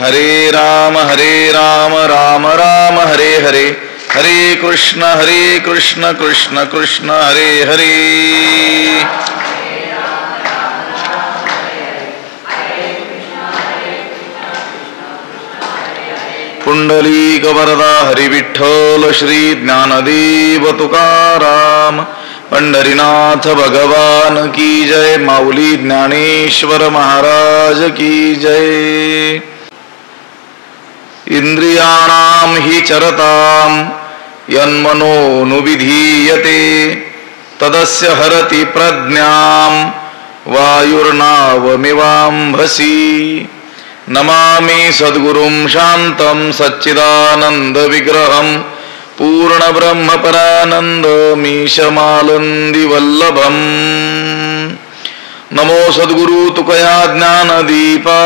हरे राम राम राम हरे हरे, हरे कृष्ण कृष्ण कृष्ण हरे हरे. पुंडलीक वरदा हरी विठ्ठल श्री ज्ञानदेव तुकाराम. पंढरीनाथ भगवान की जय. माऊली ज्ञानेश्वर महाराज की जय. इंद्रियाणाम हि चरताम यन्मनोनुविधीयते तदस्य हरति प्रज्ञाम वायुर्नावमिवाम्भसि. नमामि सद्गुरुं शान्तं सच्चिदानंद विग्रहं पूर्ण मीशमालंदी वल्लभम. नमो सद्गुरु तुकया ज्ञानदीपा,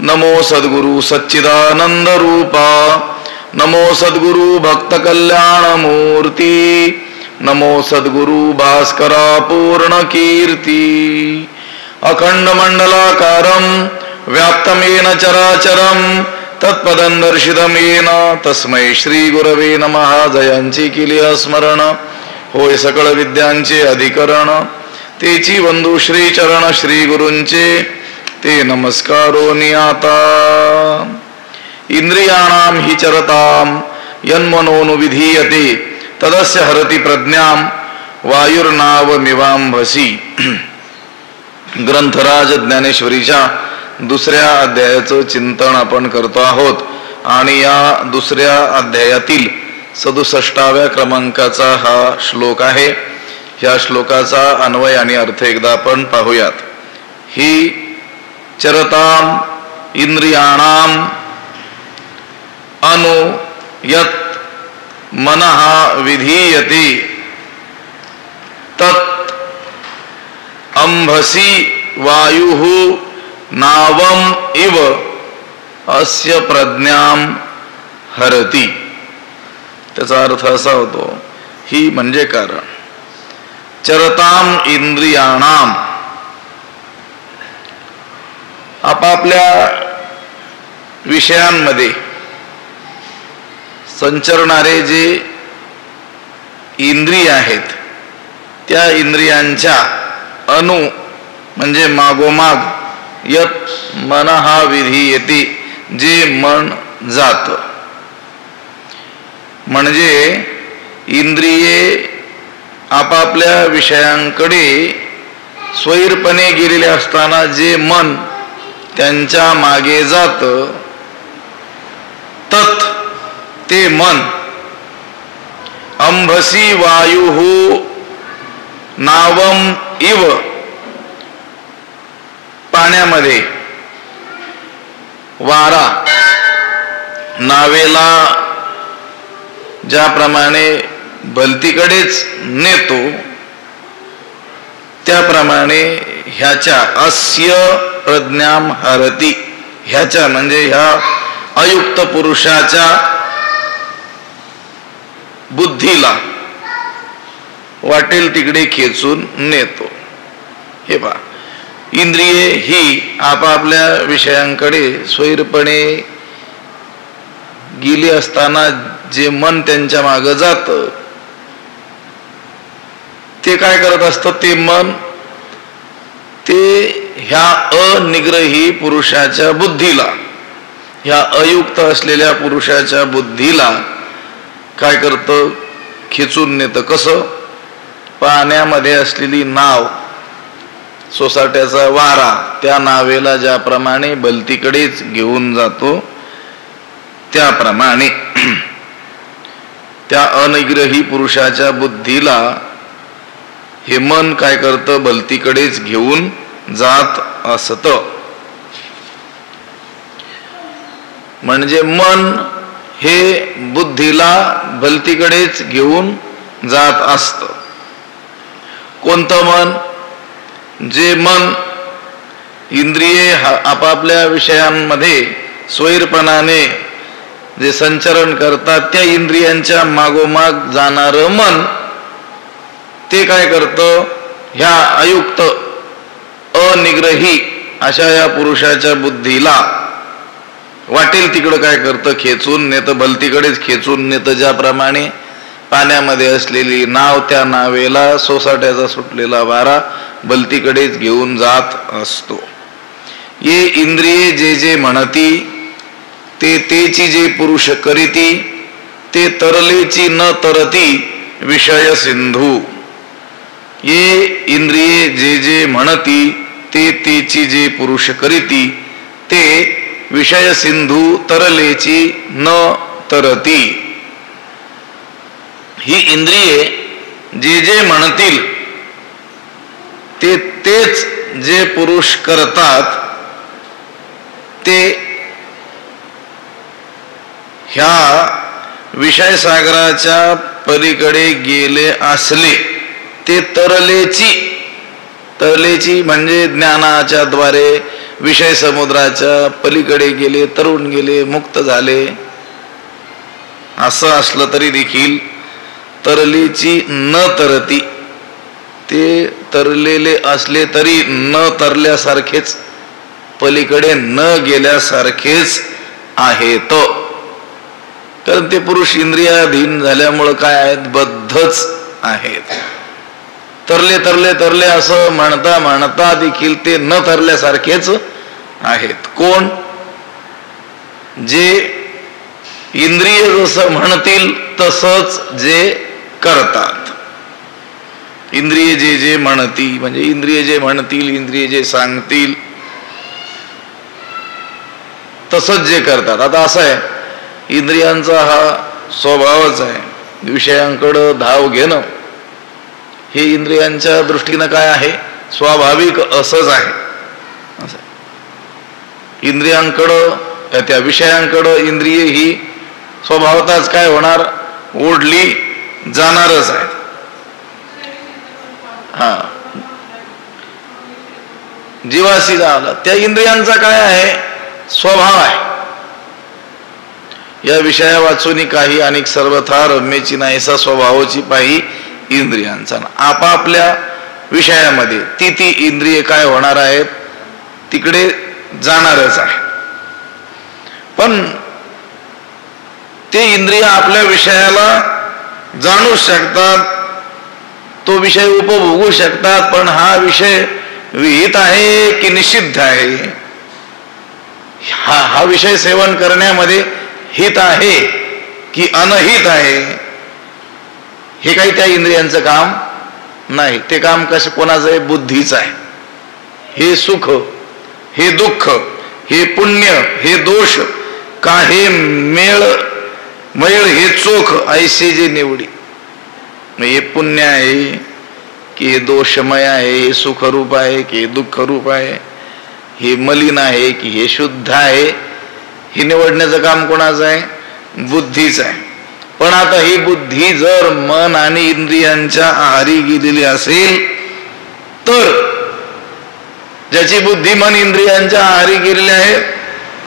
नमो सद्गुरु सच्चिदानंद रूपा, नमो सद्गुरु भक्त कल्याण मूर्ती, नमो सद्गुरु भास्करा पूर्ण कीर्ती. अखंड मंडलाकारं व्याप्तमेन चराचरं तत्पदं दर्शितं येन तस्मै श्री गुरवे नमः. जयांची केली स्मरण होय सकळ विद्यांचे अधिकरण, तेची वंदू श्री चरण श्री गुरूंचे ते नमस्कारो नियाता. इंद्रियाणाम हि चरताम यन्मनोनुविधीयते तदस्य हरति प्रज्ञाम वायुर्नावमिवाम्भसि. ग्रंथराज ज्ञानेश्वरीच्या दुसऱ्या अध्यायाचं चिंतन आपण करतो आहोत आणि या दुसऱ्या अध्यायातील 67व्या क्रमांकाचा हा श्लोक आहे. या श्लोकाचा अन्वय आणि अर्थ एकदा आपण पाहूयात. ही चरताम इंद्रियाणाम अनु यत् मनः विधीयते तत् अंभसी वायुः नावम इव अस्य प्रज्ञाम हरति. त्याचा अर्थ असा होतो, ही म्हणजे कारण. चरताम इंद्रियाणाम, आपापल्या विषयांमध्ये संचरणारे जे इंद्रिय आहेत त्या इंद्रियांच्या अनु म्हणजे मागोमाग यत मन हा विधी येते जे मन जात. म्हणजे इंद्रिये आपापल्या विषयांकडे स्वैरपणे गेलेले असताना जे मन त्यांच्या मागे जात तत् ते मन अंभसी वायुः नावम इव पाण्यामध्ये वारा नावेला ज्याप्रमाणे भलतीकडेच नेतो त्याप्रमाणे ह्याच्या अस्य प्रज्ञाम हरति, ह्याच्या म्हणजे ह्या अयुक्त पुरुषाच्या बुद्धीला वाटेल तिकडे खेचून नेतो. हे पहा, इंद्रिये ही आपापल्या विषयांकडे स्वैरपणे गेली असताना जे मन त्यांच्या मागे जात ते काय करत असतं, ते मन ते ह्या अनिग्रही पुरुषाच्या बुद्धीला, ह्या अयुक्त असलेल्या पुरुषाच्या बुद्धीला काय करतं, खेचून नेतं. कसं, पाण्यामध्ये असलेली नाव, सोसाट्याचा वारा त्या नावेला ज्याप्रमाणे भलतीकडेच घेऊन जातो त्याप्रमाणे त्या अनिग्रही पुरुषाच्या बुद्धीला हे मन काय करतं, भलतीकडेच घेऊन जात असत. म्हणजे मन हे बुद्धीला भलतीकडेच घेऊन जात असत. कोणतं मन? जे मन इंद्रिये आपापल्या विषयांमध्ये स्वैरपणाने जे संचरण करतात त्या इंद्रियांच्या मागोमाग जाणारं मन ते काय करतं, ह्या अयुक्त अनिग्रही अशा या पुरुषाच्या बुद्धीला वाटेल तिकडं काय करतं, खेचून नेतं, भलतीकडेच खेचून नेतं. ज्याप्रमाणे पाण्यामध्ये असलेली नाव त्या नावेला सोसाट्याचा सुटलेला वारा भलतीकडेच घेऊन जात असतो. ये इंद्रिये जे जे म्हणती ते तेची जे पुरुष करीती, ते तरलेची न तरती विषय सिंधू. ये इंद्रिये जे जे म्हणती ते तेची जे पुरुष करीती, ते विषय सिंधू तरलेची न तरती. ही इंद्रिये जे जे म्हणतील ते तेच जे पुरुष करतात, ते ह्या विषय सागराच्या पलीकडे गेले असले ते तरलेची म्हणजे ज्ञानाच्या द्वारे विषय समुद्राच्या पलीकडे गेले, तरुण गेले, मुक्त झाले. असं असलं तरी देखील तरलेची न तरती, ते तरलेले असले तरी न तरल्यासारखेच, पलीकडे न गेल्यासारखेच आहेत. कारण ते पुरुष इंद्रियाधीन झाल्यामुळं काय आहेत, बद्धच आहेत. तरले तरले तरले असं म्हणता म्हणता देखील ते न तरल्यासारखेच आहेत. कोण? जे इंद्रिय जसं म्हणतील तसंच जे करतात. इंद्रिय जे जे म्हणती म्हणजे इंद्रिय जे म्हणतील, इंद्रिय जे सांगतील तसंच जे करतात. आता असं आहे, इंद्रियांचा हा स्वभावच आहे, विषयांकडं धाव घेणं हे इंद्रियांच्या दृष्टीनं काय आहे, स्वाभाविक असंच आहे. असं इंद्रियांकडं, त्या विषयांकडं इंद्रिय ही स्वभावताच काय होणार, ओढली जाणारच आहे. हा जीवाशी झाला त्या इंद्रियांचा काय आहे, स्वभाव आहे. या विषया वाचून काही अनेक सर्वथा रम्यची नाहीसा स्वभावाची पाही इंद्रियांचा. आपापल्या विषयामध्ये ती इंद्रिय काय होणार आहेत, तिकडे जाणारच आहे. पण ते इंद्रिय आपल्या विषयाला जाणू शकतात, तो विषय उपभोगू शकतात. पण हा विषय विहित आहे की निषिद्ध आहे, हा विषय सेवन करण्यामध्ये हित आहे की अनहित आहे, हे काही त्या इंद्रियांचं काम नाही. ते काम कसं कोणाचं आहे, बुद्धीचं आहे. हे सुख, हे दुःख, हे पुण्य, हे दोष, का हे मैळ, हे चोख, ऐसे जे निवडी. हे पुण्य आहे की हे दोषमय आहे, हे सुखरूप आहे की हे दुःखरूप आहे, हे मलिन आहे की हे शुद्ध आहे, हे निवडण्याचं काम कोणाचं आहे, बुद्धीचं आहे. पण आता ही बुद्धी जर मन आणि इंद्रियांच्या आहारी गेलेली असेल तर, ज्याची बुद्धी मन इंद्रियांच्या आहारी गेलेली आहे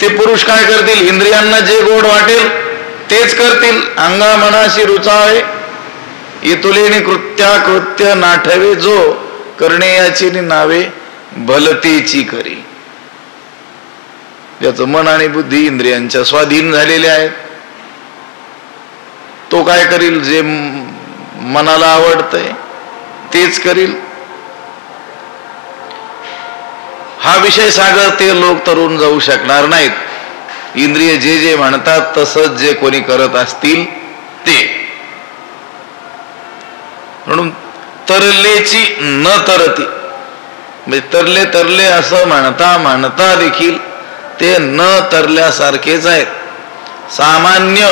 ते पुरुष काय करतील, इंद्रियांना जे गोड वाटेल तेच करतील. अंगा मनाशी रुचावे इतुलेनी कृत्या कृत्य नाठवे, जो करणे याची नावे भलतेची करी. ज्याचं मन आणि बुद्धी इंद्रियांच्या स्वाधीन झालेले आहेत तो काय करील, जे मनाला आवडतंय तेच करील. हा विषय सागर ते लोक तरुण जाऊ शकणार नाहीत. इंद्रिय जे जे म्हणतात तसंच जे कोणी करत असतील ते. म्हणून तरलेची न तरती, म्हणजे तरले तरले असं म्हणता म्हणता देखील ते न तरल्यासारखेच आहेत. सामान्य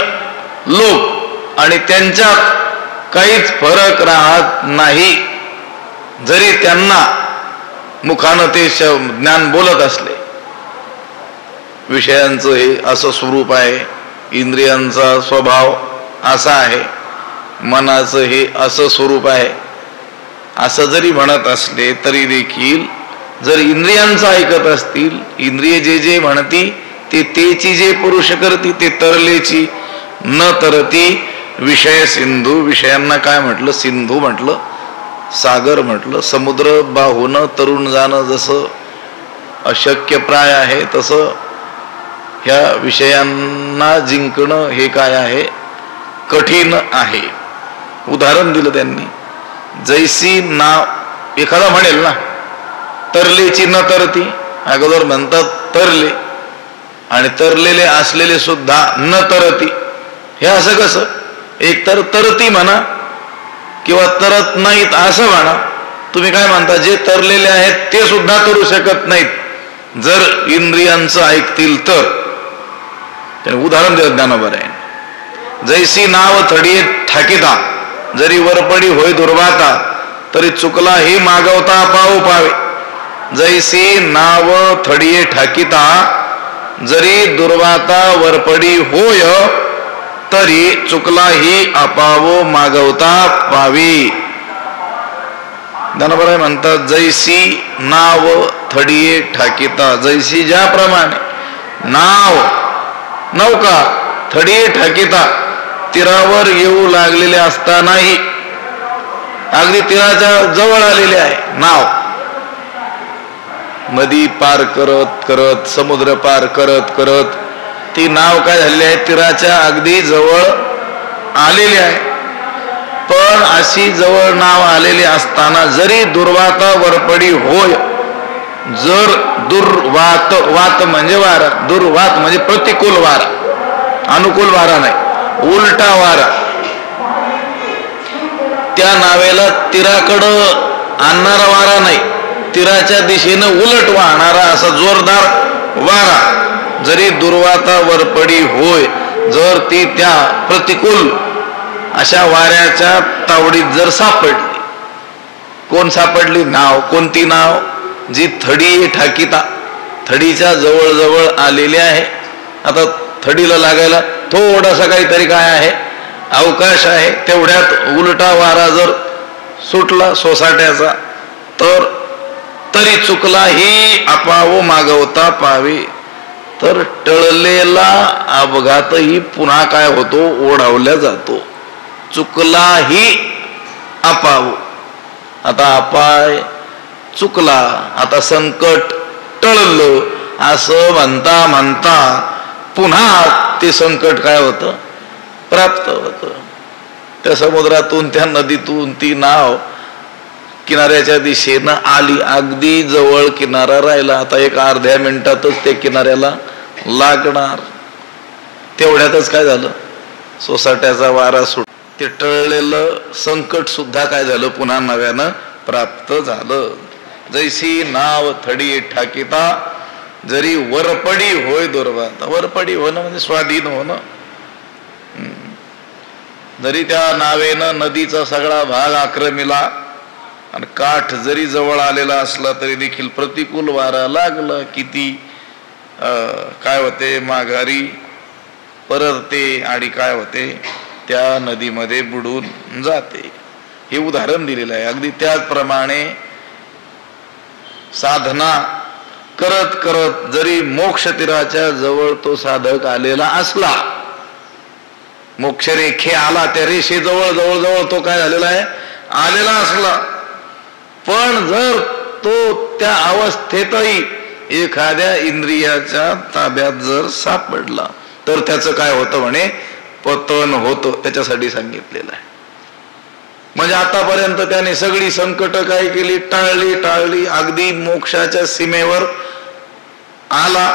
लोक आणि त्यांच्यात काहीच फरक राहत नाही. जरी त्यांना मुखानं ते ज्ञान बोलत असले. विषयांचं हे असं स्वरूप आहे, इंद्रियांचा स्वभाव असा आहे, मनाचं हे असं स्वरूप आहे, असं जरी म्हणत असले तरी देखील जर इंद्रियांचं ऐकत असतील, इंद्रिय जे जे म्हणती ते तेची जे पुरुष करती, ते तरलेची न तरती विषय सिंधू. विषयांना काय म्हटलं, सिंधू म्हटलं, सागर म्हटलं. समुद्र बाहून तरुण जाणं जसं अशक्य प्राय आहे, तसं ह्या विषयांना जिंकणं हे काय आहे, कठीण आहे. उदाहरण दिलं त्यांनी. जैसी नाव, एखादा म्हणेल ना तरलेची न तरती, अगोदर म्हणतात तरले आणि तरलेले असलेले सुद्धा न तरती. हे असं कसं? एक तर तरती म्हणा किंवा तरत नाहीत असं म्हणा. तुम्ही काय म्हणता, जे तरलेले आहेत ते सुद्धा तरू शकत नाहीत जर इंद्रियांचं ऐकतील तर. त्याने उदाहरण दिलं ज्ञानोबा आहे. जैसी नाव थडी ठाकिता, जरी वरपडी होय दुर्वाता, तरी चुकला ही मागवता पाऊ पावे. जैसी नाव थडिये ठाकिता, जरी दुर्वाता वरपडी होय, तरी चुकला ही अपावो मागवता पावी. ज्ञानोबा म्हणतात जैसी नाव थडिये ठाकिता, जैसी ज्याप्रमाणे नाव नौका थडिये ठाकिता, तीरावर येऊ लागलेले असतानाही अगदी तीराच्या जवळ आलेले आहे नाव. नदी पार करत करत, समुद्र पार करत करत ती नाव काय झाली आहे, तीराच्या अगदी जवळ आलेली आहे. पण अशी जवळ नाव आलेली असताना जरी दुर्वाता वरपडी होय, जर दुर्वात, वात म्हणजे वारा, दुर्वात म्हणजे प्रतिकूल वारा, अनुकूल वारा नाही, उलटा वारा, त्या नावेला तीराकडं आणणारा वारा नाही, तीराच्या दिशेनं उलट वाहणारा असा जोरदार वारा जरी दुर्वाता वरपडी होय, जर ती त्या प्रतिकूल अशा वाऱ्याच्या तावडीत जर सापडली. कोण सापडली? नाव. कोणती नाव? जी थडी ठाकिता, थडीच्या जवळ जवळ आलेली आहे. आता थडीला लागायला थोडासा काहीतरी काय आहे, अवकाश आहे. तेवढ्यात उलटा वारा जर सुटला सोसाट्याचा, तर तरी चुकला ही अपावो मागवता पावे. तर टळलेला अपघातही पुन्हा काय होतो, ओढावल्या जातो. चुकलाही अपावो. आता अपाय चुकला, आता संकट टळलं असं म्हणता म्हणता पुन्हा ते संकट काय होतं, प्राप्त होतं. त्या समुद्रातून, त्या नदीतून ती नाव किनाऱ्याच्या दिशेनं आली. अगदी जवळ किनारा राहिला. आता एक अर्ध्या मिनिटातच ते किनाऱ्याला लागणार. तेवढ्यातच काय झालं, सोसाट्याचा वारा सुट, ते टळलेलं संकट सुद्धा काय झालं, पुन्हा नव्यानं प्राप्त झालं. जैसी नाव थडी ठाकिता, जरी वरपडी होय दुर्वाता. वरपडी होणं म्हणजे स्वाधीन होणं. जरी त्या नावेनं नदीचा सगळा भाग आक्रमिला आणि काठ जरी जवळ आलेला असला तरी देखील प्रतिकूल वारा लागला किती काय होते, माघारी परतते आणि काय होते, त्या नदीमध्ये बुडून जाते. हे उदाहरण दिलेलं आहे. अगदी त्याचप्रमाणे साधना करत करत जरी मोक्ष तीराच्या जवळ तो साधक आलेला असला, मोक्ष रेखे आला, त्या रेषे जवळ जवळ जवळ तो काय झालेला आहे, आलेला असला, पण जर तो त्या अवस्थेतही एखाद्या इंद्रियाच्या ताब्यात जर सापडला तर त्याचं काय होतं म्हणे, पतन होतं. त्याच्यासाठी सांगितलेलं आहे. म्हणजे आतापर्यंत त्याने सगळी संकट काय केली, टाळली, अगदी मोक्षाच्या सीमेवर आला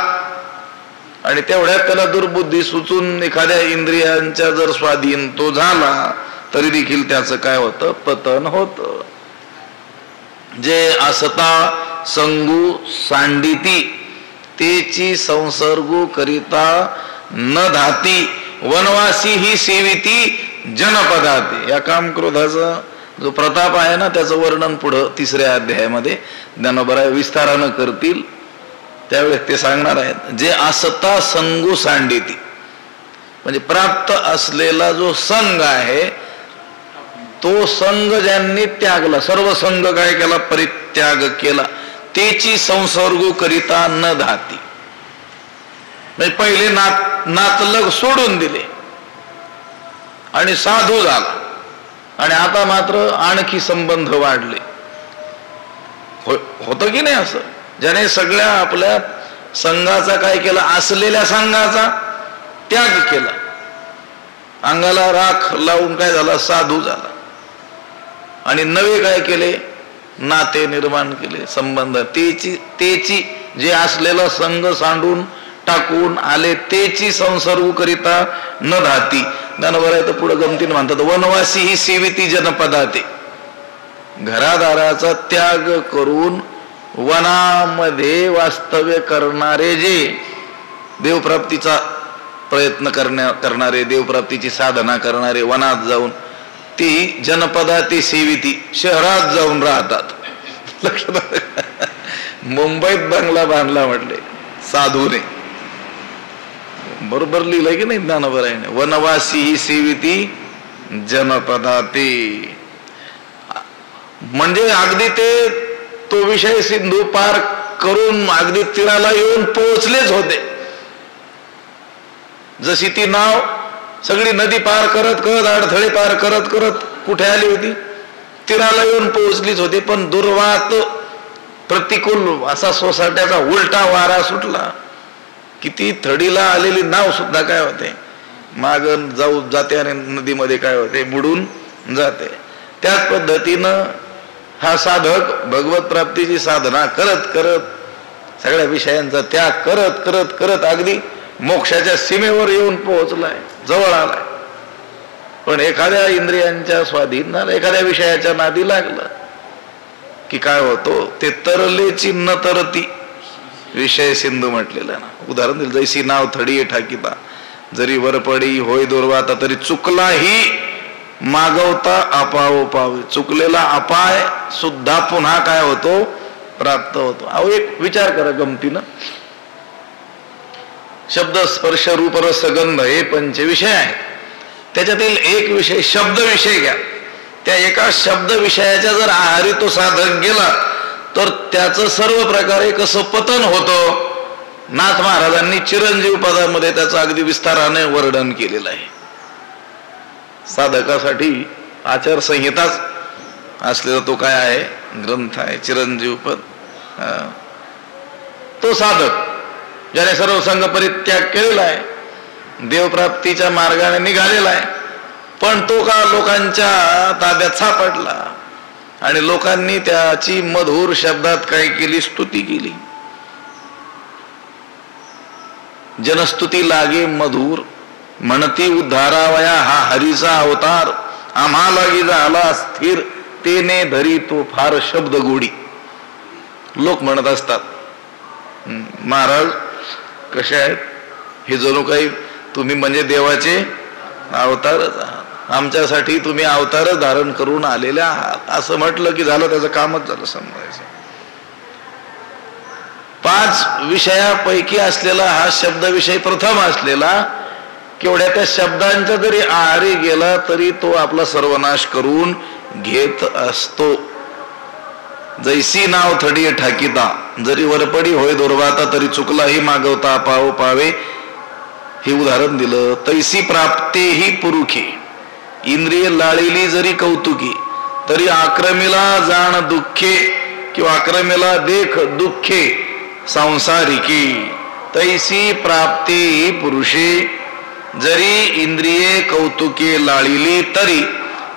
आणि तेवढ्यात त्याला दुर्बुद्धी सुचून एखाद्या इंद्रियांच्या जर स्वाधीन तो झाला तरी देखील त्याचं काय होतं, पतन होतं. जे असता संगू सांडिती, तेची संसर्गू करिता न धाती, वनवासी ही सेविती जनपदाते. या काम क्रोधाचा जो प्रताप आहे ना, त्याचं वर्णन पुढं 3ऱ्या अध्यायामध्ये ज्ञानोबा विस्तारानं करतील. त्यावेळेस ते सांगणार आहेत. जे असता संगू सांडिती म्हणजे प्राप्त असलेला जो संघ आहे, तो संघ ज्यांनी त्यागला, सर्व संघ काय केला, परित्याग केला, तेची संसर्गू करिता न धाती. म्हणजे पहिले नातलग सोडून दिले आणि साधू झाला आणि आता मात्र आणखी संबंध वाढले. होतं की नाही असं? ज्याने सगळ्या आपल्या संघाचा काय केला, असलेल्या संघाचा त्याग केला, अंगाला राख लावून काय झाला, साधू झाला. आणि नवे काय केले, नाते निर्माण केले, संबंध. तेची जे असलेला संघ सांडून टाकून आले तेची संसर्ग करिता न धाती. ज्ञानोबा तर पुढे गमतीने म्हणतात, वनवासी ही सेविती जनपदाते. घरादाराचा त्याग करून वनामध्ये वास्तव्य करणारे, जे देवप्राप्तीचा प्रयत्न करणारे, देवप्राप्तीची साधना करणारे, वनात जाऊन ती जनपदा ती सेविती, शहरात जाऊन राहतात. लक्षात मुंबईत बंगला बांधला म्हटले साधूने, बरोबर लिहिलंय की नाही ज्ञानोबरायने, वनवासी ही सेविती जनपदा ते. म्हणजे अगदी ते तो विषय सिंधू पार करून अगदी तीराला येऊन पोहोचलेच होते. जशी ती नाव सगळी नदी पार करत करत, अडथळे पार करत करत कुठे आली होती, तीराला येऊन पोहोचलीच होते. पण दुर्वात प्रतिकूल असा सोसाट्याचा उलटा वारा सुटला की ती थडीला आलेली नाव सुद्धा काय होते, माग जाते आणि नदीमध्ये काय होते, बुडून जाते. त्याच पद्धतीनं हा साधक भगवत प्राप्तीची साधना करत करत, सगळ्या विषयांचा त्याग करत करत करत अगदी मोक्षाच्या सीमेवर येऊन पोहोचलाय, जवळ आलाय. पण एखाद्या इंद्रियांच्या स्वाधीन, एखाद्या विषयाच्या नादी लागला की काय होतो, ते तरलेची न तरती विषय सिंधू म्हटलेला ना. उदाहरण दिलं, जैसी नाव थडी ठाकीता, जरी वरपडी होय दुर्वाता, तरी चुकलाही मागवता अपाव पावे. चुकलेला अपाय सुद्धा पुन्हा काय होतो, प्राप्त होतो. अहो एक विचार करा गमतीनं, शब्द स्पर्श रूप रस गंध हे पंच विषय आहेत. त्याच्यातील एक विषय शब्द विषय घ्या. त्या एका शब्द विषयाच्या जर आहारी तो साधक गेला तर त्याचं सर्व प्रकारे कसं पतन होतं, नाथ महाराजांनी चिरंजीव पदामध्ये त्याचं अगदी विस्ताराने वर्णन केलेलं आहे. साधकासाठी आचारसंहिताच असलेला तो काय आहे, ग्रंथ आहे चिरंजीव पद. तो साधक ज्याने सर्व संघ परित्याग केलेला आहे, देवप्राप्तीच्या मार्गाने निघालेला आहे, पण तो का लोकांच्या ताब्यात सापडला आणि लोकांनी त्याची मधुर शब्दात काय केली, स्तुती केली. जनस्तुती लागे मधुर, म्हणती उद्धारावया हा हरीचा अवतार, आम्हा लागी झाला स्थिर, तेने धरी तो फार शब्द गोडी. लोक म्हणत असतात, महाराज कसे आहेत, हे जणू काही तुम्ही म्हणजे देवाचे अवतारच आहात, आमच्यासाठी तुम्ही अवतार धारण करून आलेले आहात. असं म्हटलं की झालं, त्याचं कामच झालं समजायचं. 5 विषयापैकी असलेला हा शब्द विषय प्रथम असलेला, केवढ्या त्या शब्दांचा जरी आहारी गेला तरी तो आपला सर्वनाश करून घेत असतो. जैसी नाव थडी ठाकीता, जरी वरपडी होय दुर्वाता, तरी चुकलाही मागवता पाव पावे. हे उदाहरण दिलं. तैसी प्राप्ते ही पुरुखी, इंद्रिय लाळीली जरी कौतुकी, तरी आक्रमीला जाण दुःखे, किंवा आक्रमीला देख दुःखे सांसारिकी. तैसी प्राप्ते ही पुरुषे, जरी इंद्रिये कौतुके लाळीली, तरी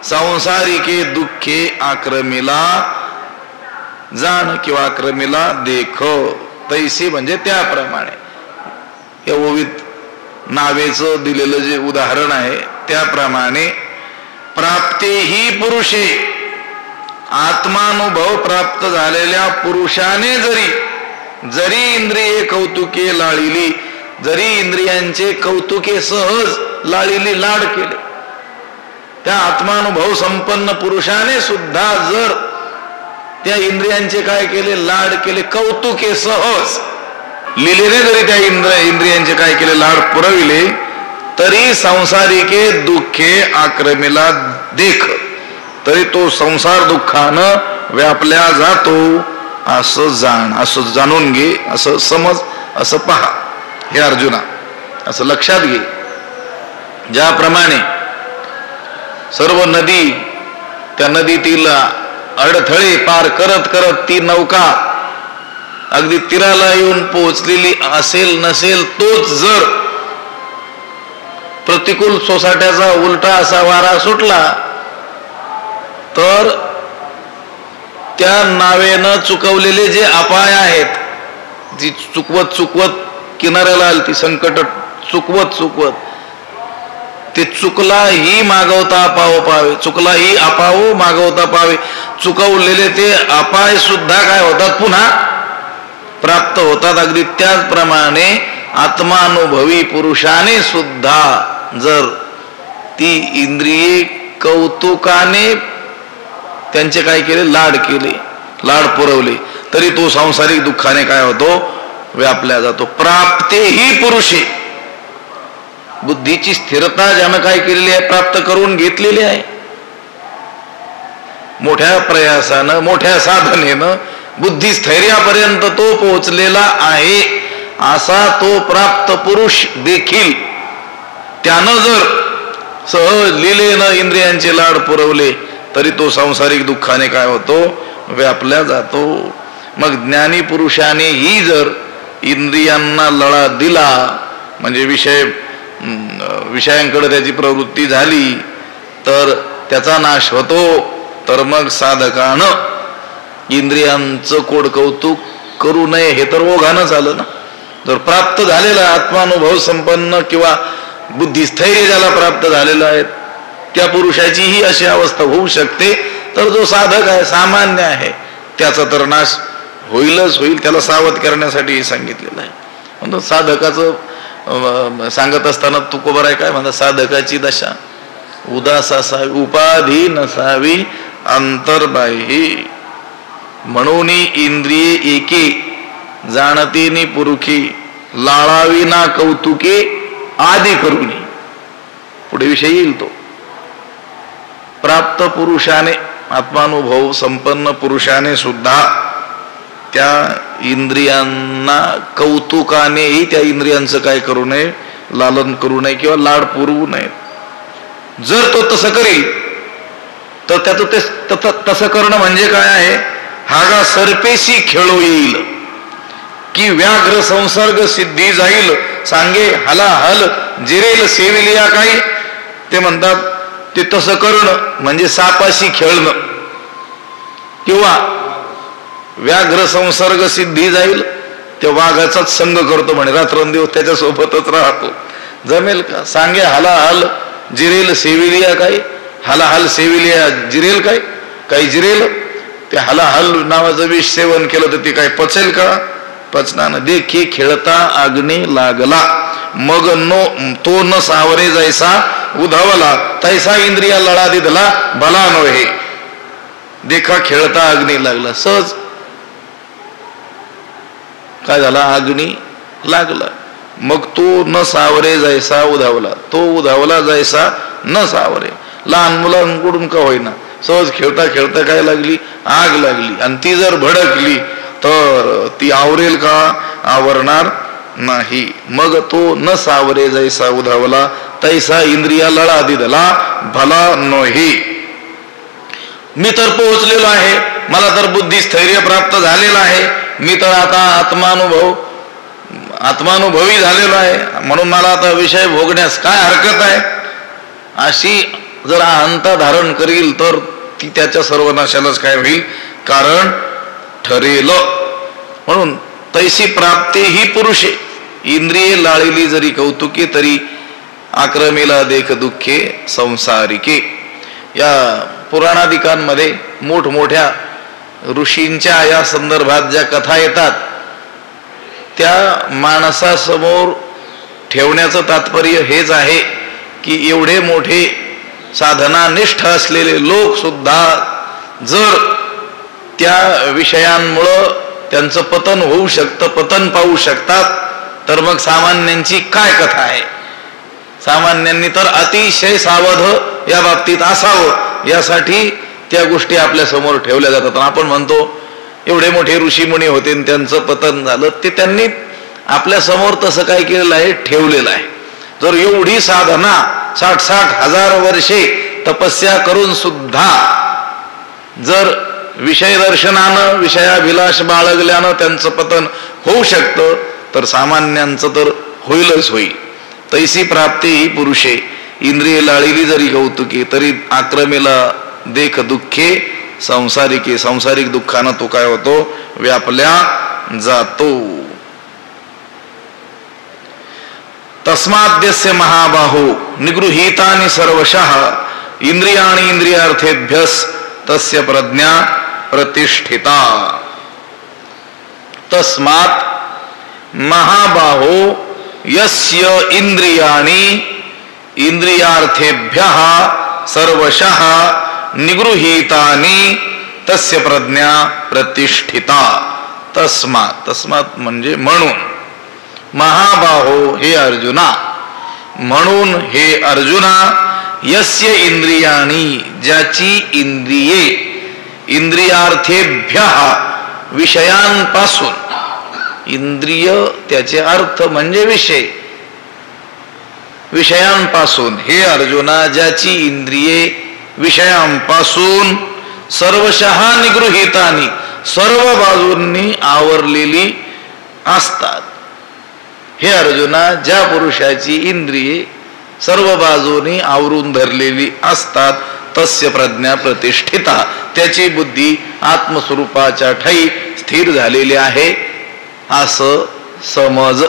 सांसारिके दुःखे आक्रमीला जाण किंवा आक्रमीला देख. तैसी म्हणजे त्याप्रमाणे. या ओवीत नावेचं दिलेलं जे उदाहरण आहे त्याप्रमाणे प्राप्ते ही पुरुषे, आत्मानुभव प्राप्त झालेल्या पुरुषाने जरी इंद्रिये कौतुके लाळिली, जरी इंद्रियांचे कौतुके सहज लाळिली, लाड केले, त्या आत्मानुभव संपन्न पुरुषाने सुद्धा जर त्या इंद्रियांचे काय केले, लाड केले, कौतुके सहज लिलेने जरी त्या इंद्रियांचे काय केले, लाड पुरविले, तरी संसारिके दुःखे आक्रमीला देख, तरी तो संसार दुःखानं व्यापल्या जातो. असं जाण, असं जाणून घे, असं समज, असं पहा. हे अर्जुना असं लक्षात घे. ज्याप्रमाणे सर्व नदी, त्या नदीतील अडथळे पार करत करत ती नौका अगदी तीराला येऊन पोहोचलेली असेल नसेल, तोच जर प्रतिकूल सोसाट्याचा उलटा असा वारा सुटला तर त्या नावेनं चुकवलेले जे अपाय आहेत, जी चुकवत किनाऱ्याला आली ती संकट चुकवत ते चुकलाही मागवता पावे, चुकलाही अपावो मागवता पावे. चुकवलेले ते अपाय सुद्धा काय होतात, पुन्हा प्राप्त होतात. अगदी त्याचप्रमाणे आत्मानुभवी पुरुषाने सुद्धा जर ती इंद्रिये कौतुकाने त्यांचे काय केले, लाड केले, लाड पुरवले, तरी तो सांसारिक दुःखाने काय होतो, व्यापल्या जातो. प्राप्ते ही पुरुषे, बुद्धीची स्थिरता ज्यानं काय केलेली आहे, प्राप्त करून घेतलेली आहे. मोठ्या प्रयासानं, मोठ्या साधनेनं बुद्धिस्थैर्यापर्यंत तो पोहोचलेला आहे. असा तो प्राप्त पुरुष देखील त्यानं जर सहज लीलेनं इंद्रियांचे लाड पुरवले तरी तो सांसारिक दुःखाने काय होतो, व्यापल्या जातो. मग ज्ञानी पुरुषाने ही जर इंद्रियांना लळा दिला, म्हणजे विषयांकडे त्याची प्रवृत्ती झाली तर त्याचा नाश होतो. तर मग साधकानं इंद्रियांचं कोड कौतुक करू नये, हे तर ओघानं झालं ना. जर प्राप्त झालेला आत्मानुभव संपन्न किंवा बुद्धिस्थैर्य ज्याला प्राप्त झालेलं आहे त्या पुरुषाची ही अशी अवस्था होऊ शकते, तर जो साधक आहे, सामान्य आहे, त्याचा तर नाश होईलच होईल. त्याला सावध करण्यासाठी सांगितलेलं आहे. म्हणून साधकाचं सांगत असताना तुकोबाराय काय म्हणतात, साधकाची दशा उदास असावी, उपाधी नसावी अंतर्बाह्य, म्हणून इंद्रिये एके जाणतेनी पुरुखी, लाळावी ना कौतुके आदी करुणी. पुढे विषय येईल तो. प्राप्त पुरुषाने, आत्मानुभव संपन्न पुरुषाने सुद्धा त्या इंद्रियांना कौतुकानेही त्या इंद्रियांचं काय करू नये, लालन करू नये किंवा लाड पुरवू नये. जर तो तसं करेल तर त्याचं ते तसं करणं म्हणजे काय आहे, हागा सरपेशी खेळू येईल की व्याघ्र संसर्ग सिद्धी जाईल, सांगे हाला हल जिरेल सेविलिया काही. ते म्हणतात ते तसं करणं म्हणजे सापाशी खेळणं, किंवा व्याघ्र संसर्ग सिद्धी जाईल, त्या वाघाचाच संग करतो म्हणे, रात्रंदिवस त्याच्या सोबतच राहतो. जमेल का? सांगे हाला हल जिरेल सेविलिया काही, हाला हल सेविलिया जिरेल काय, काही जिरेल. ते हाला हल नावाचं विष सेवन केलं तर ते काय पचेल का? पचना न. देखी खेळता अग्नी लागला, मग तो न सावरे जैसा उधावला, तैसा इंद्रिया लढा दिधला भला नव्हे. देखा खेळता अग्नी लागला, सहज काय झाला, अग्नी लागला, मग तो न सावरे जैसा उधावला, तो उधावला जैसा न सावरे. लहान मुलांकडून का होईना सहज खेळता खेळता काय लागली, आग लागली, आणि ती जर भडकली तर ती आवरेल का? आवरणार नाही. मग तो न सावरे जैसा उधावला, तैसा इंद्रिया लढा दिधला भला नोही. मी तर पोहोचलेलो आहे, मला तर बुद्धी स्थैर्य प्राप्त झालेलं आहे, मी तर आता आत्मानुभवी झालेलो आहे, म्हणून मला आता विषय भोगण्यास काय हरकत आहे, अशी जर अहंता धारण करील तर ती त्याच्या सर्वनाशालाच काय होईल, कारण ठरेल. म्हणून तैसी प्राप्ते ही पुरुषे, इंद्रिये लाळलेली जरी कौतुके तरी आक्रमेला देख दुःखे संसारिके. या पुराणादिकांमध्ये मोठमोठ्या ऋषींच्या या संदर्भात ज्या कथा येतात त्या माणसासमोर ठेवण्याचं तात्पर्य हेच आहे की एवढे मोठे साधनानिष्ठ असलेले लोक सुद्धा जर त्या विषयांमुळं त्यांचं पतन होऊ शकतं, पतन पाहू शकतात, तर मग सामान्यांची काय कथा आहे. सामान्यांनी तर अतिशय सावध या बाबतीत असावं, यासाठी त्या गोष्टी आपल्या समोर ठेवल्या जातात. आपण म्हणतो एवढे मोठे ऋषीमुनी होते आणि त्यांचं पतन झालं, ते त्यांनी आपल्या समोर तसं काय केलेलं आहे, ठेवलेलं आहे. जर एवढी साधना 60-60 हजार वर्षे तपस्या करून सुद्धा जर विषय दर्शनानं विषयाभिलाष बाळगल्यानं त्यांचं पतन होऊ शकतं, तर सामान्यांचं तर होईलच होईल. तैसी प्राप्ती ही पुरुषे, इंद्रिय लाळिली जरी कौतुके, तरी आक्रमेला देख दुःखे संसारिके. सांसारिक दुःखानं तो काय होतो, व्यापल्या जातो. तस्माद्यस्य महाबाहो निगृहीतानि सर्वशः इंद्रियाणि इंद्रियार्थेभ्यस तस्य प्रज्ञा प्रतिष्ठिता. तस्मात् महाबाहो यस्य इंद्रियाणि इंद्रियार्थेभ्यः सर्वशः निगृहीतानि तस्य प्रज्ञा प्रतिष्ठिता. तस्मात्, तस्मात् म्हणजे म्हणून, महाबाहो हे अर्जुना, म्हणून हे अर्जुना, यस्य इंद्रियाणी ज्याची इंद्रिये, इंद्रियार्थेभ्यः विषयांपासून, इंद्रिय त्याचे अर्थ म्हणजे विषय, विषयांपासून, हे अर्जुना ज्याची इंद्रिये विषयांपासून सर्वशः निगृहीतानी सर्व बाजूंनी आवरलेली असतात. हे अर्जुना, ज्या पुरुषाची इंद्रिये सर्व बाजूनी आवरून धरलेली असतात, तस्य प्रज्ञा प्रतिष्ठिता, त्याची बुद्धी आत्मस्वरूपाच्या ठाई स्थिर झालेली आहे असं समज.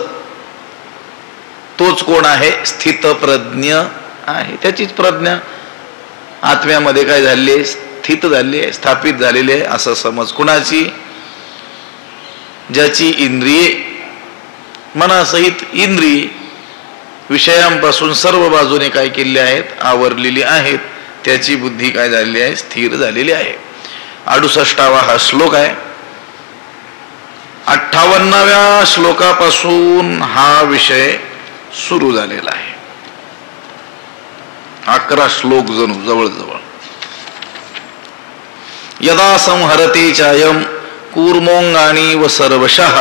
तोच कोण आहे, स्थितप्रज्ञ आहे. त्याचीच प्रज्ञा आत्म्यामध्ये काय झाली आहे, स्थित झाली आहे, स्थापित झालेली आहे असं समज. कुणाची, ज्याची इंद्रिये, मनासहित इंद्रिय विषयांपासून सर्व बाजूने काय केलेले आहेत, आवरलेली आहेत, त्याची बुद्धी काय झालेली आहे, स्थिर झालेली आहे. 68वा हा श्लोक आहे. 58व्या श्लोकापासून हा विषय सुरू झालेला आहे. 11 श्लोक जणू जवळजवळ. यदा संहरते चायम कूर्मोंगानी व सर्वशः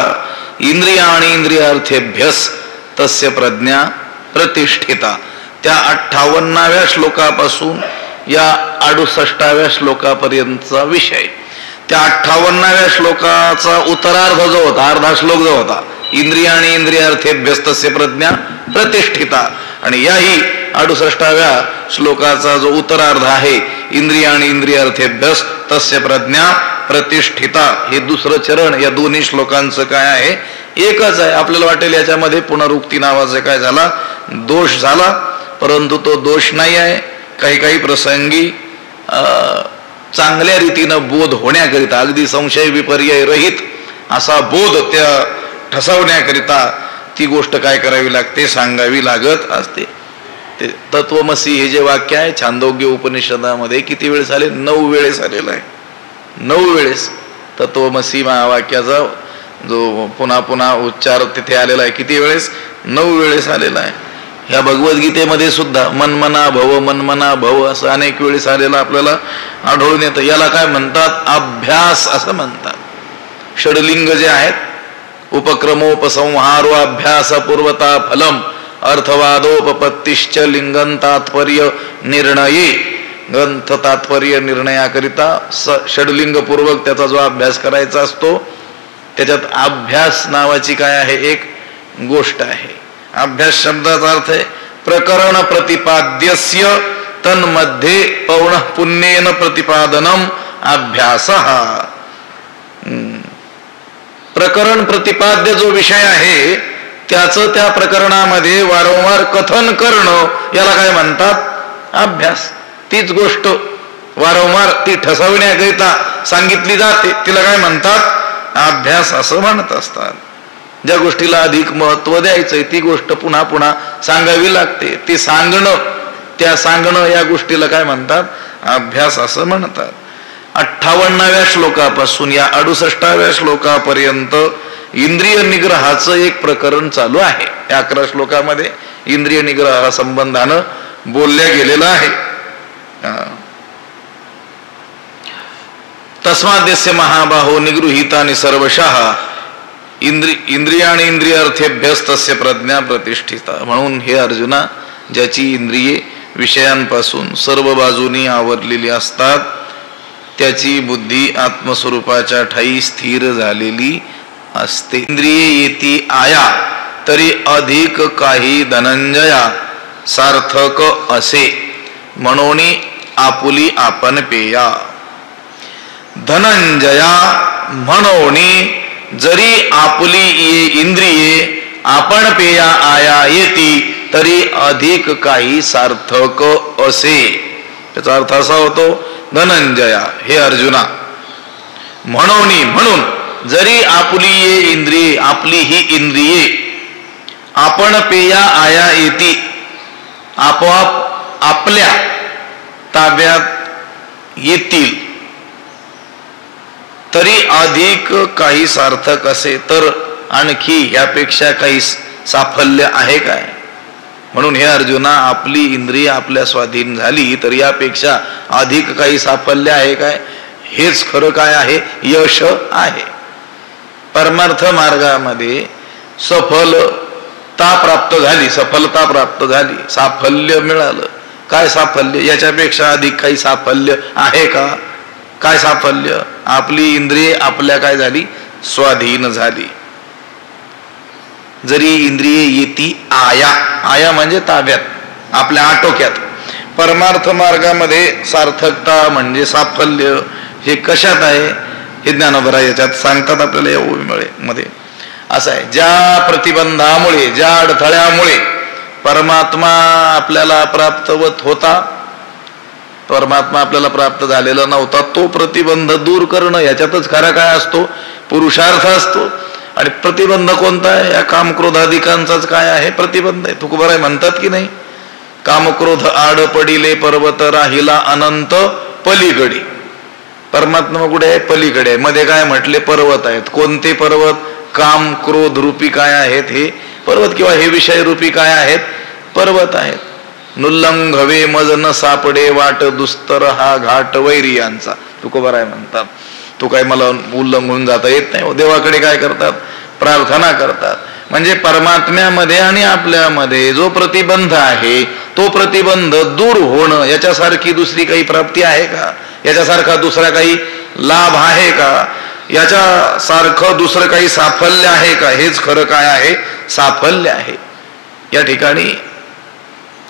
इंद्रियाणि इंद्रियार्थेभ्यस तस्य प्रज्ञा प्रतिष्ठिता. त्या 58व्या श्लोकापासून या 68व्या श्लोकापर्यंतचा विषय. त्या 58व्या श्लोकाचा उत्तरार्ध जो होता, अर्धा श्लोक जो होता, इंद्रियाणि इंद्रियार्थेभ्यस तस्य प्रज्ञा प्रतिष्ठिता, आणि याही 68व्या श्लोकाचा जो उत्तरार्ध आहे, इंद्रियाणि इंद्रियार्थेभ्यस तस्य प्रज्ञा प्रतिष्ठिता, हे दुसरं चरण या दोन्ही श्लोकांचं काय आहे, एकच आहे. आपल्याला वाटेल याच्यामध्ये पुनरुक्ती नावाचा काय झाला, दोष झाला, परंतु तो दोष नाही आहे. काही काही प्रसंगी चांगल्या रीतीनं बोध होण्याकरिता, अगदी संशय विपर्यय रहित असा बोध त्या ठसवण्याकरिता ती गोष्ट काय करावी लागते, सांगावी लागत असते. ते तत्वमसी हे जे वाक्य आहे छांदोग्य उपनिषदामध्ये किती वेळेस आले, 9 वेळेस आलेलं आहे. 9 वेळेस तत्वमसी महावाक्याचा जो पुन्हा पुन्हा उच्चार तिथे आलेला आहे, किती वेळेस, 9 वेळेस आलेला आहे. ह्या भगवद्गीतेमध्ये सुद्धा मनमना भव मनमना भव असं अनेक वेळेस आलेलं आपल्याला आढळून येतं. याला काय म्हणतात, अभ्यास असं म्हणतात. षडलिंग जे आहेत, उपक्रमोपसंहारो अभ्यास पूर्वता फलम अर्थवादोपपत्तिश्च लिंगन तात्पर्य निर्णये. ग्रंथ तात्पर्य निर्णयाकरिता षडलिंग पूर्वक त्याचा जो अभ्यास करायचा असतो, त्याच्यात अभ्यास नावाची काय आहे, एक गोष्ट आहे. अभ्यास शब्दाचा अर्थ आहे प्रकरण प्रतिपाद्यस्य तन्मध्ये पौनः पुण्येन प्रतिपादनम अभ्यासः. प्रकरण प्रतिपाद्य जो विषय आहे त्याचं त्या प्रकरणामध्ये वारंवार कथन करणं, याला काय म्हणतात, अभ्यास. तीच गोष्ट वारंवार ती ठसवण्याकरिता सांगितली जाते, तिला काय म्हणतात, अभ्यास असं म्हणत असतात. ज्या गोष्टीला अधिक महत्व द्यायचंय ती गोष्ट पुन्हा पुन्हा सांगावी लागते, ती सांगणं, त्या सांगणं या गोष्टीला काय म्हणतात, अभ्यास असं म्हणतात. 58व्या श्लोकापासून या 68व्या श्लोकापर्यंत इंद्रिय निग्रहाचं एक प्रकरण चालू आहे. या 11 श्लोकामध्ये इंद्रिय निग्रहा संबंधानं बोलल्या गेलेलं आहे. तस्माद्यस्य महाबाहो निगृहीतानि सर्वशः इंद्रियाणि इंद्रियार्थेभ्यस्तस्य प्रज्ञा प्रतिष्ठिता. म्हणून हे अर्जुना, ज्याची इंद्रिये विषयांपासून सर्व बाजूनी आवरलेली असतात, त्याची बुद्धी आत्मस्वरूपाच्या ठाई स्थिर झालेली असते. इंद्रिये येती आया तरी अधिक काही धनंजया सार्थक असे म्हणून आपुली आपण पेया. धनंजया म्हणून जरी आपुली इंद्रिये आपण पेया आया येती तरी अधिक काही सार्थक असे. त्याचा अर्थ असा होतो, धनंजया हे अर्जुना, म्हणून जरी आपुली ये इंद्रिये, आपली ही इंद्रिये आपण पेया आया येती, आपोआप आपल्या ताब्यात येतील, तरी अधिक काही सार्थक असे. तर आणखी यापेक्षा काही साफल्य आहे काय? म्हणून हे अर्जुना, आपली इंद्रिय आपल्या स्वाधीन झाली तर यापेक्षा अधिक काही साफल्य आहे काय? हेच खरं काय आहे? यश आहे. परमार्थ मार्गामध्ये सफलता प्राप्त झाली, साफल्य मिळालं. काय साफल्य? याच्यापेक्षा अधिक काही साफल्य आहे का? काय साफल्य? आपली इंद्रिये आपल्या काय झाली? स्वाधीन झाली. जरी इंद्रिये येती आया, आया म्हणजे ताब्यात, आपल्या आटोक्यात. परमार्थ मार्गामध्ये सार्थकता म्हणजे साफल्य हे कशात आहे? हे ज्ञानोबरा याच्यात सांगतात आपल्याला या ओवीमध्ये. असं आहे, ज्या प्रतिबंधामुळे, ज्या अडथळ्यामुळे परमात्मा आपल्याला प्राप्तवत होता, परमात्मा आपल्याला प्राप्त झालेला नव्हता, तो प्रतिबंध दूर करणं याच्यातच खरा काय असतो? पुरुषार्थ असतो. आणि प्रतिबंध कोणता आहे? या कामक्रोधाधिकांचाच काय आहे? प्रतिबंध आहे. तुकोबाराय म्हणतात की नाही, कामक्रोध आड पडिले पर्वत राहिला अनंत पलीकडे. परमात्मा कुठे आहे? पलीकडे आहे. मध्ये काय म्हटले? पर्वत आहेत. कोणते पर्वत? काम क्रोध रूपी काय आहेत? हे पर्वत, किंवा हे विषय रूपी काय आहेत? पर्वत आहेत. नुल्लंघवे मज न सापडे वाट दुस्तर हा घाट वैरियांचा, तुकोबाराय म्हणतात. तो काय मला उल्लंघून जाता येत नाही. देवाकडे काय करतात? प्रार्थना करतात. म्हणजे परमात्म्यामध्ये आणि आपल्यामध्ये जो प्रतिबंध आहे तो प्रतिबंध दूर होणं याच्यासारखी दुसरी काही प्राप्ती आहे का? याच्यासारखा दुसरा काही लाभ आहे का? याच्यासारखं दुसरं काही साफल्य आहे का? हेच खरं काय आहे? साफल्य आहे. या ठिकाणी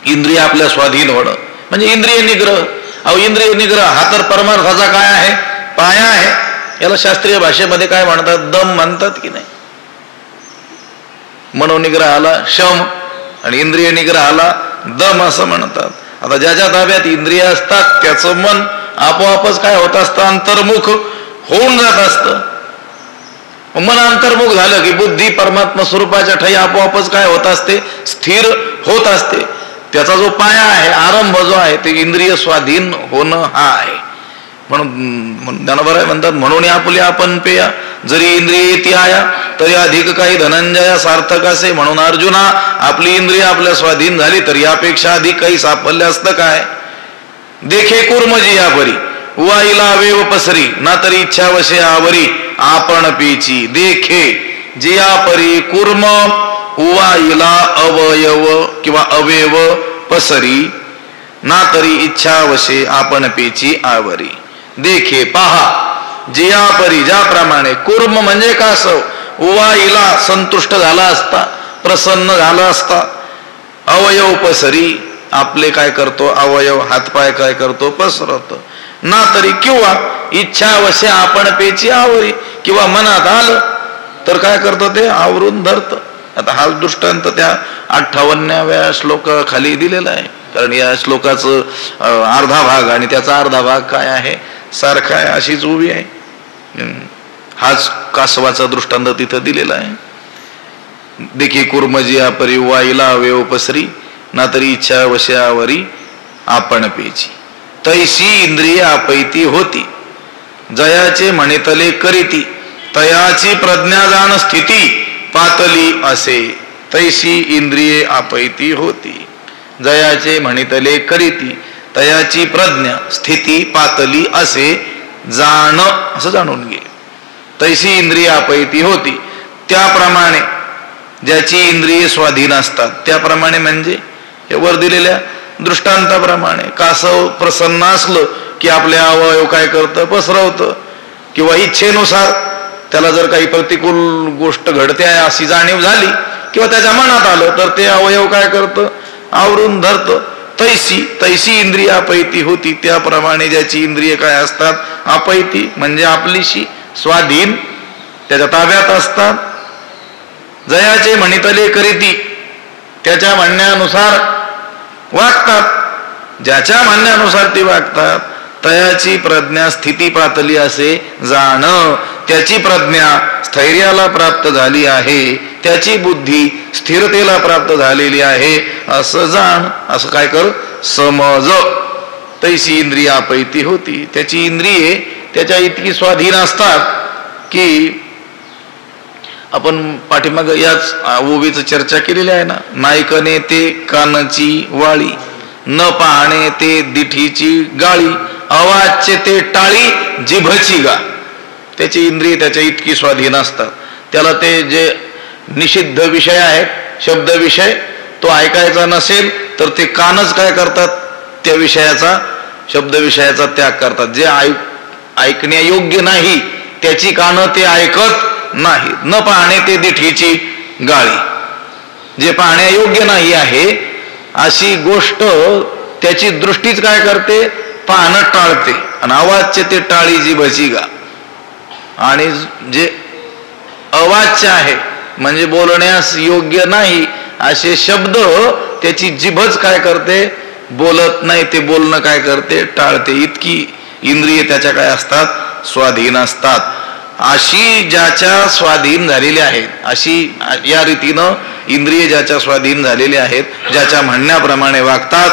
इंद्रिय आपल्या स्वाधीन होणं म्हणजे इंद्रिय निग्रह. अहो, इंद्रिय निग्रह हा तर परमार्थाचा काय आहे? पाया आहे. याला शास्त्रीय भाषेमध्ये काय म्हणतात? दम म्हणतात की नाही. मनोनिग्रहाला शम आणि इंद्रिय निग्रहाला दम असं म्हणतात. आता ज्याच्या ताब्यात इंद्रिय असतात त्याचं मन आपोआपच काय होत असतं? अंतर्मुख होऊन जात असतं. मन अंतर्मुख झालं की बुद्धी परमात्मा स्वरूपाच्या ठाई आपोआपच काय होत असते? स्थिर होत असते. त्याचा जो पाया आहे, आरंभ जो आहे, ते इंद्रिय स्वाधीन होणं हा आहे. म्हणून ज्ञानोबराय म्हणतात, म्हणून आपली आपण पेया जरी इंद्रिय येती आया तरी अधिक काही धनंजया सार्थक असे. म्हणून अर्जुना, आपली इंद्रिय आपल्या स्वाधीन झाली तर यापेक्षा अधिक काही साफल्य असतं काय? देखे कुर्मजी या परी उवाईला वेव पसरी ना तरी इच्छा वशे आवरी आपण पेची. देखे जिया परी कुर्म उवाईला अवयव किंवा अवयव पसरी ना तरी इच्छा वशे आपण पेची आवरी. देखे पहा, जिया परी ज्याप्रमाणे, कुर्म म्हणजे कासव, उवाईला संतुष्ट झाला असता, प्रसन्न झाला असता, अवयव पसरी आपले काय करतो? अवयव हातपाय काय करतो? पसरतो. ना तरी किंवा इच्छा वशे आपण पेची आवरी, किंवा मनात आलं तर काय करतो? ते आवरून धरतं. आता हा दृष्टांत त्या 58व्या श्लोकाखाली दिलेला आहे. कारण या श्लोकाचं अर्धा भाग आणि त्याचा अर्धा भाग काय आहे? सारखा आहे, अशीच उभी आहे. हाच कासवाचा दृष्टांत तिथं दिलेला आहे. देखी कुर्मजिया परी वाईला अवयव पसरी ना तरी इच्छा वशावरी आपण पेची. तैसी इंद्रिय आपैती होती जयाचे म्हणितले करीती तयाची प्रज्ञा जाण स्थिती पातली असे. तैसी इंद्रिये आपैती होती जयाचे म्हणितले करीती तयाची प्रज्ञा स्थिती पातली असे जाण, असं जाणून घे. तैसी इंद्रिय आपैती होती, त्याप्रमाणे ज्याची इंद्रिये स्वाधीन असतात त्याप्रमाणे म्हणजे हे वर दिलेल्या दृष्टांताप्रमाणे कासव प्रसन्न असलं की आपले अवयव काय करतं, पसरवतं, किंवा इच्छेनुसार त्याला जर काही प्रतिकूल गोष्ट घडते आहे अशी जाणीव झाली किंवा त्याच्या मनात आलं तर ते अवयव काय करतं, आवरून धरतं. तैसी इंद्रिय अपैती होती, त्याप्रमाणे ज्याची इंद्रिय काय असतात, अपैती म्हणजे आपलीशी, स्वाधीन, त्याच्या ताब्यात असतात. जयाचे म्हणितले करीती, त्याच्या म्हणण्यानुसार वागतात, ज्याच्या म्हणण्यानुसार ती वागतात. तयाची प्रज्ञा स्थिती पातली असे जाण, त्याची प्रज्ञा स्थैर्याला प्राप्त झाली आहे, त्याची बुद्धी स्थिरतेला प्राप्त झालेली आहे असं जाण, असं काय कर, समज. तैसी इंद्रिय अपैती होती, त्याची इंद्रिये त्याच्या इतकी स्वाधीन असतात की आपण पाठीमाग याच ओवीच चर्चा केलेली आहे ना, नायकने ते कानची वाळी, न पाहणे ते दिठीची गाळी, अवाच्य ते टाळी जिभची गा. त्याची इंद्रिय त्याच्या इतकी स्वाधीन असतात. त्याला ते जे निषिद्ध विषय आहेत, शब्द विषय, तो ऐकायचा नसेल तर ते कानच काय करतात, त्या विषयाचा, शब्द विषयाचा त्याग करतात. जे ऐकण्यायोग्य नाही त्याची कानं ते ऐकत नाही. न पाहणे ते दिठीची गाळी, जे पाहण्यायोग्य नाही आहे अशी गोष्ट त्याची दृष्टीच काय करते, पाहणं टाळते. आणि अवाच्य ते टाळी जिभची गा. आणि जे अवाच्य आहे म्हणजे बोलण्यास योग्य नाही असे शब्द त्याची जिभच काय करते, बोलत नाही, ते बोलणं काय करते, टाळते. इतकी इंद्रिय त्याच्या काय असतात, स्वाधीन असतात. अशी ज्याच्या स्वाधीन झालेली आहेत, अशी या रीतीनं इंद्रिय ज्याच्या स्वाधीन झालेली आहेत, ज्याच्या म्हणण्याप्रमाणे वागतात,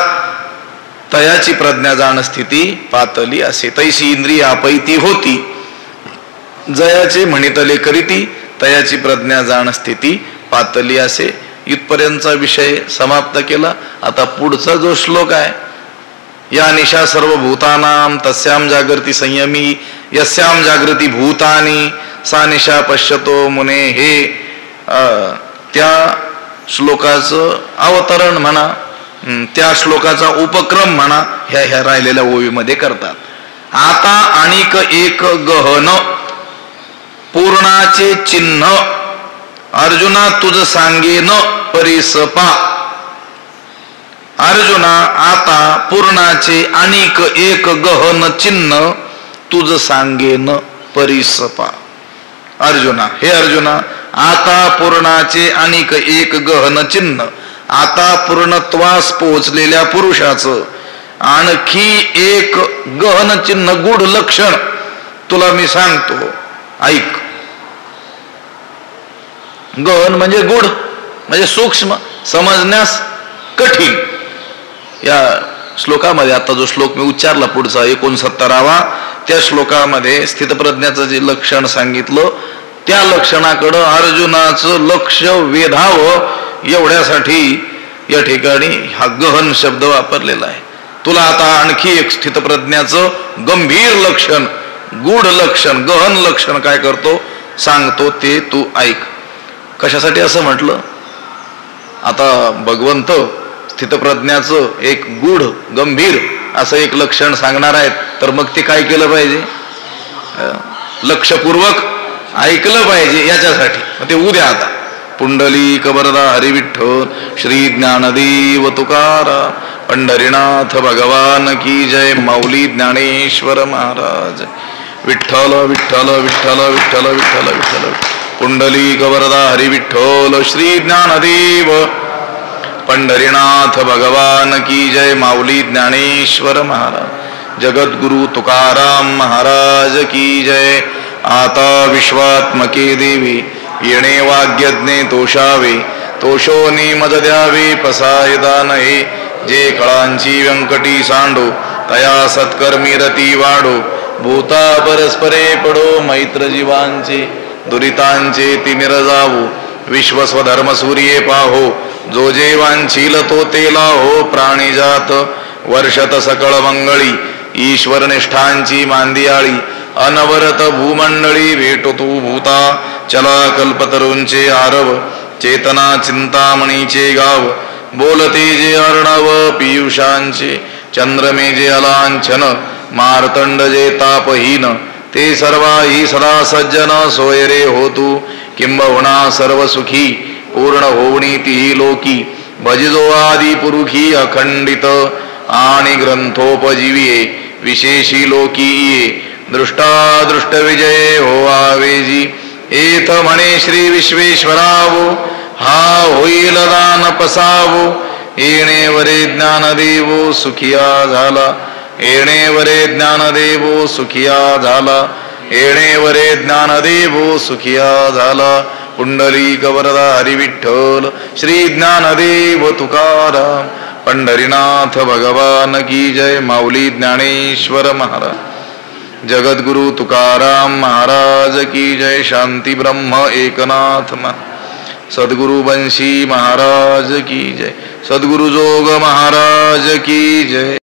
तयाची प्रज्ञा जाण स्थिती पातली असे. तैसी इंद्रिय अपैती होती, जयाचे म्हणितले करीती, तयाची प्रज्ञा जाण स्थिती पातली असे. इथपर्यंतचा विषय समाप्त केला. आता पुढचा जो श्लोक आहे, या निशा सर्व भूतानाम तस्याम जागृती संयमी यस्याम जागृती भूतानी सा निशा पश्यतो मुने, हे त्या श्लोकाचं अवतरण म्हणा, त्या श्लोकाचा उपक्रम म्हणा, ह्या राहिलेल्या ओवीमध्ये करतात. आता आणिक एक गहन पूर्णाचे चिन्ह अर्जुना तुझ सांगेन परिसपा. अर्जुना, आता पूर्णाचे आणिक एक गहन चिन्ह तुझ सांगेन परिसपा. अर्जुना, हे अर्जुना, आता पूर्णाचे आणिक एक गहन चिन्ह, आता पूर्णत्वास पोहोचलेल्या पुरुषाचं आणखी एक गहन चिन्ह, गूढ लक्षण तुला मी सांगतो, ऐक. गहन म्हणजे गूढ, म्हणजे सूक्ष्म, समजण्यास कठीण. या श्लोकामध्ये आता जो श्लोक मी उच्चारला पुढचा 69वा, त्या श्लोकामध्ये स्थितप्रज्ञाचं जे लक्षण सांगितलं, त्या लक्षणाकडं अर्जुनाचं लक्ष वेधावं एवढ्यासाठी या ठिकाणी हा गहन शब्द वापरलेला आहे. तुला आता आणखी एक स्थितप्रज्ञाचं गंभीर लक्षण, गूढ लक्षण, गहन लक्षण काय करतो, सांगतो, ते तू ऐक. कशासाठी असं म्हटलं, आता भगवंत स्थितप्रज्ञाचं एक गूढ गंभीर असं एक लक्षण सांगणार आहेत, तर मग ते काय केलं पाहिजे, लक्षपूर्वक ऐकलं पाहिजे. याच्यासाठी ते उद्या आता पुंडलिक वरदा हरिविठ्ठल श्री ज्ञानदेव तुकाराम पंढरीनाथ भगवान की जय. माऊली ज्ञानेश्वर महाराज. विठ्ठल विठ्ठल विठ्ठल विठ्ठल विठ्ठल विठ्ठल. पुंडलिक वरदा हरिविठ्ठल श्री ज्ञानदेव पंढरीनाथ भगवान की जय. माऊली ज्ञानेश्वर महाराज. जगद्गुरु तुकाराम महाराज की जय. आता विश्वात्मके देवी येणे वाग्यज्ञे तोषावे, तोषोनी मद द्यावे पसायदा नये. जे कळांची व्यंकटी सांडो तया सत्कर्मी रती वाढो. भूता परस्परे पडो मैत्र जीवांचे, दुरितांचे तिमिर जावो. विश्वस्वधर्म सूर्ये पाहो, जो जे वांछील तो तेला हो. प्राणीजात वर्षत सकळ मंगळी, ईश्वर निष्ठांची मांदियाळी. अनवरत भूमंडळी भेटो तू भूता, चला कल्पतरूंचे आरव. चेतना चिंतामणीचे गाव, बोलते जे अर्णव पीयूषांचे चंद्रमे जे अलांछन मार्तंड जे तापहीन ते सर्वाही सदा सज्जन सोय रे होतू किंबहुना सर्व सुखी पूर्ण होवणी ती लोकी भजिजो आदि पुरुखी अखंडित आणि ग्रंथोपजीविये विशेषी लोकीये दृष्टादृष्ट विजय होवावेजी एथ म्हणे श्री विश्वेश्वरावो हा होईल दान पसावो येणे वरे ज्ञानदेवो सुखिया झाला येणे वरे ज्ञानदेवो सुखिया झाला येणे वरे ज्ञानदेवो सुखिया झाला पुंडलिक वरदा हरी विठ्ठल श्री ज्ञानदेव तुकाराम पंढरीनाथ भगवान की जय माऊली ज्ञानेश्वर महाराज जगद्गुरु तुकाराम महाराज की जय शांती ब्रह्म एकनाथ सद्गुरु बंशी महाराज की जय सद्गुरु जोग महाराज की जय।